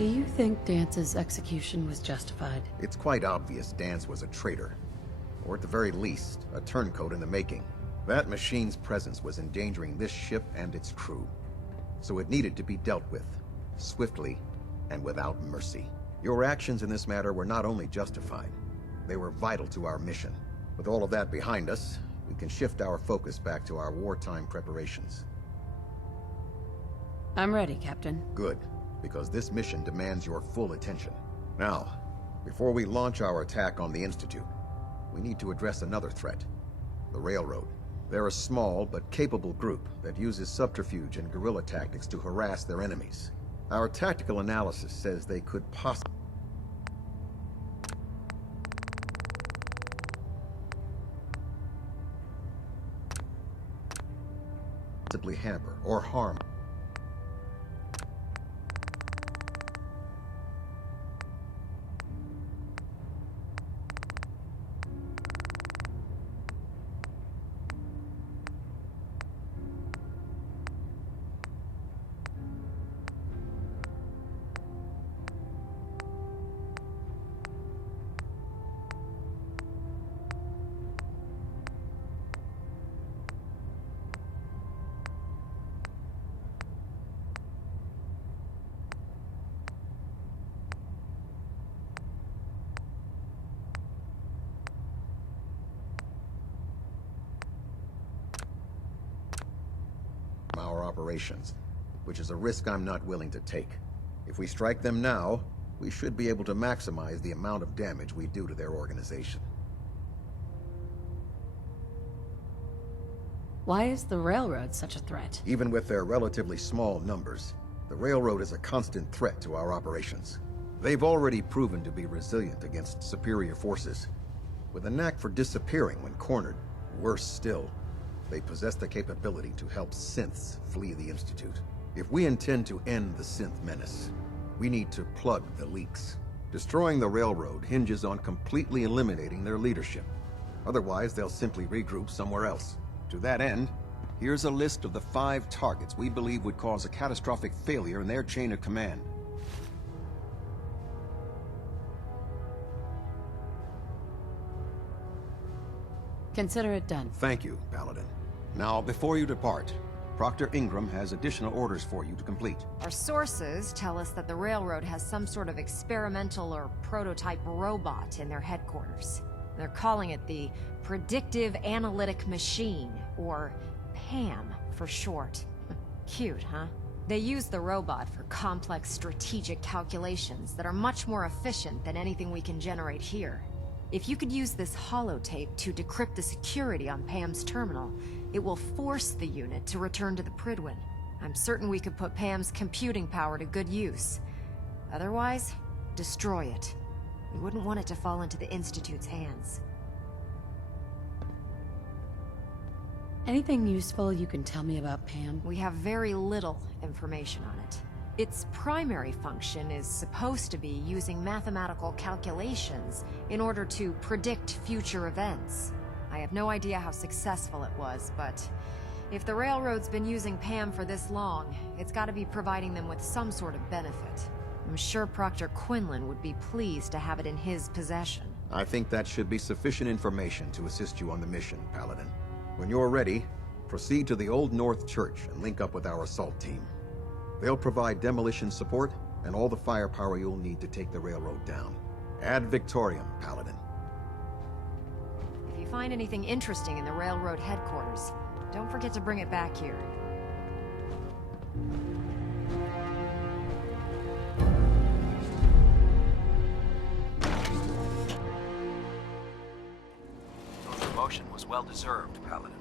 Do you think Dance's execution was justified? It's quite obvious Dance was a traitor. Or at the very least, a turncoat in the making. That machine's presence was endangering this ship and its crew. So it needed to be dealt with, swiftly and without mercy. Your actions in this matter were not only justified, they were vital to our mission. With all of that behind us, we can shift our focus back to our wartime preparations. I'm ready, Captain. Good, because this mission demands your full attention. Now, before we launch our attack on the Institute, we need to address another threat, the Railroad. They're a small but capable group that uses subterfuge and guerrilla tactics to harass their enemies. Our tactical analysis says they could possibly hamper or harm our operations, which is a risk I'm not willing to take. If we strike them now, we should be able to maximize the amount of damage we do to their organization. Why is the Railroad such a threat? Even with their relatively small numbers, the Railroad is a constant threat to our operations. They've already proven to be resilient against superior forces, with a knack for disappearing when cornered. Worse still, they possess the capability to help synths flee the Institute. If we intend to end the synth menace, we need to plug the leaks. Destroying the Railroad hinges on completely eliminating their leadership. Otherwise, they'll simply regroup somewhere else. To that end, here's a list of the 5 targets we believe would cause a catastrophic failure in their chain of command. Consider it done. Thank you, Paladin. Now, before you depart, Proctor Ingram has additional orders for you to complete. Our sources tell us that the Railroad has some sort of experimental or prototype robot in their headquarters. They're calling it the Predictive Analytic Machine, or PAM for short. Cute, huh? They use the robot for complex strategic calculations that are much more efficient than anything we can generate here. If you could use this holotape to decrypt the security on PAM's terminal, it will force the unit to return to the Prydwen. I'm certain we could put PAM's computing power to good use. Otherwise, destroy it. We wouldn't want it to fall into the Institute's hands. Anything useful you can tell me about Pam? We have very little information on it. Its primary function is supposed to be using mathematical calculations in order to predict future events. I have no idea how successful it was, but if the Railroad's been using PAM for this long, it's got to be providing them with some sort of benefit. I'm sure Proctor Quinlan would be pleased to have it in his possession. I think that should be sufficient information to assist you on the mission, Paladin. When you're ready, proceed to the Old North Church and link up with our assault team. They'll provide demolition support and all the firepower you'll need to take the Railroad down. Ad Victoriam, Paladin. If you find anything interesting in the Railroad headquarters, don't forget to bring it back here. Your promotion was well-deserved, Paladin.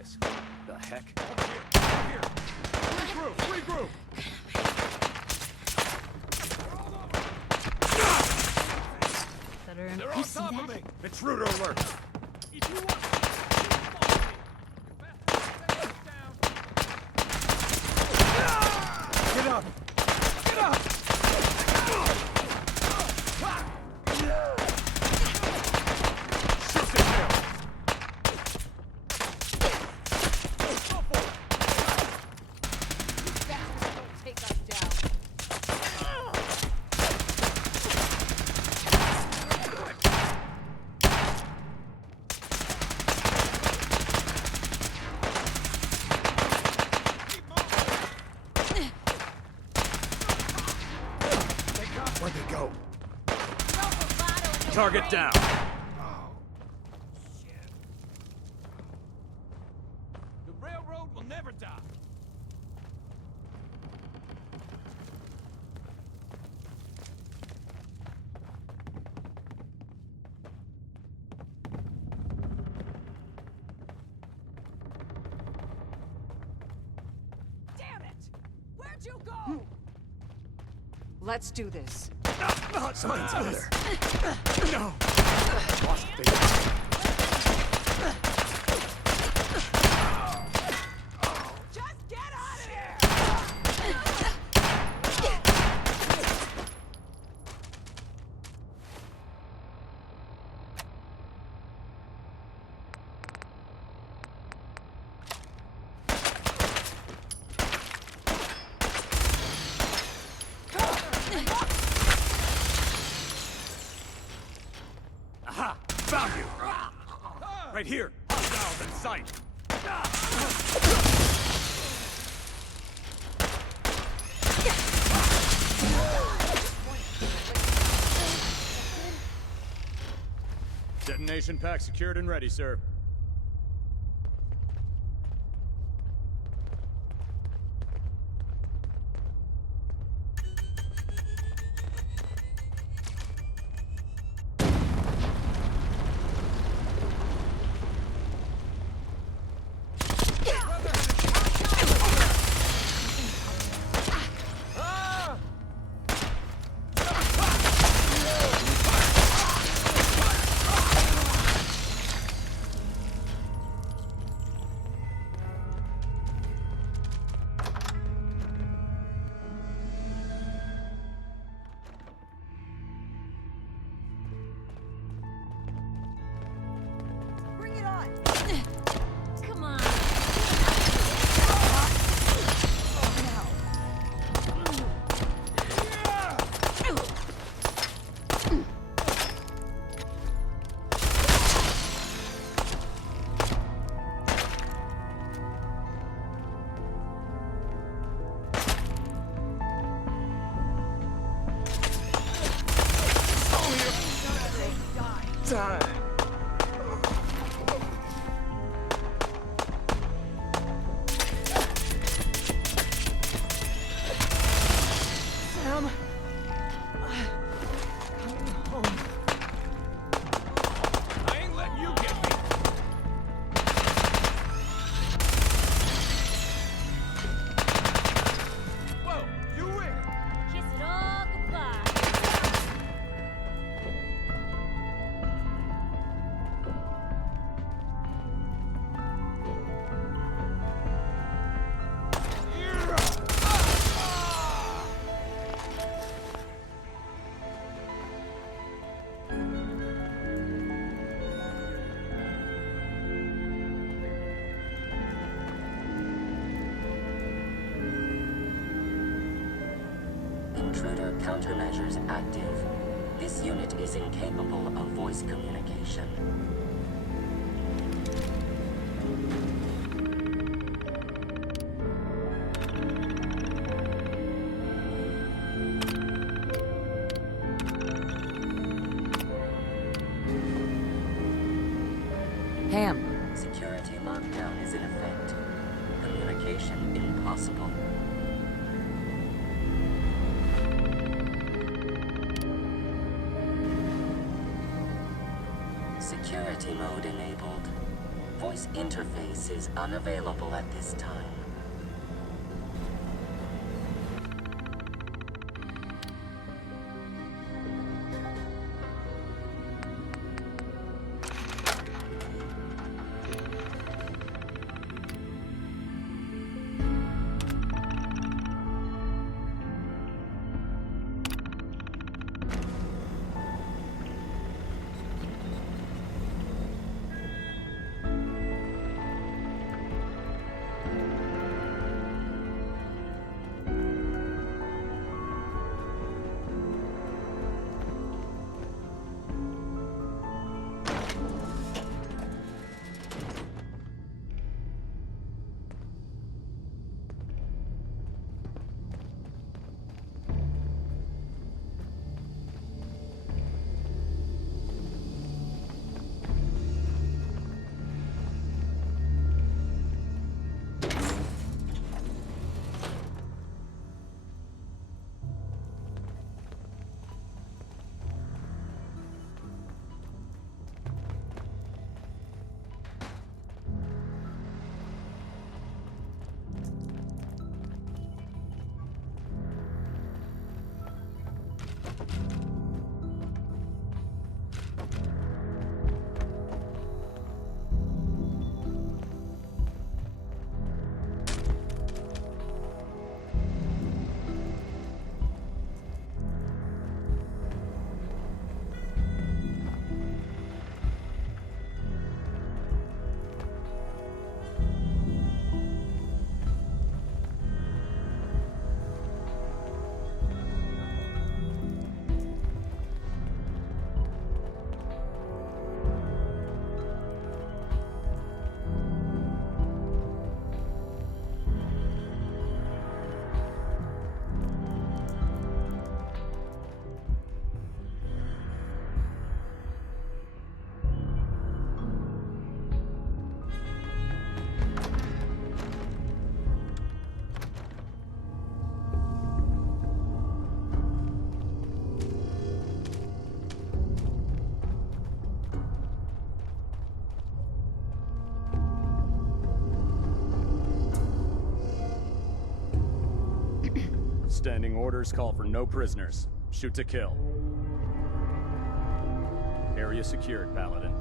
this. The heck? Here! Regroup! Regroup! Better They're on top of me! Intruder alert! If you want... Get up! Get up! Shoot the tail! Take us down. Where'd they go? Target down. The railroad will never die. Damn it! Where'd you go? Let's do this. Someone's in there. No! Lost it. Just get out of here! Aha! Found you! Right here! Hostiles in sight! Detonation pack secured and ready, sir. Bring it on! Come on! Die! Sam! I ain't letting you get me! Whoa! You win! Kiss it all goodbye. Intruder countermeasures active. This unit is incapable of voice communication. Ham, Security lockdown is in effect. Communication impossible. Security mode enabled. Voice interface is unavailable at this time. Standing orders call for no prisoners. Shoot to kill. Area secured, Paladin.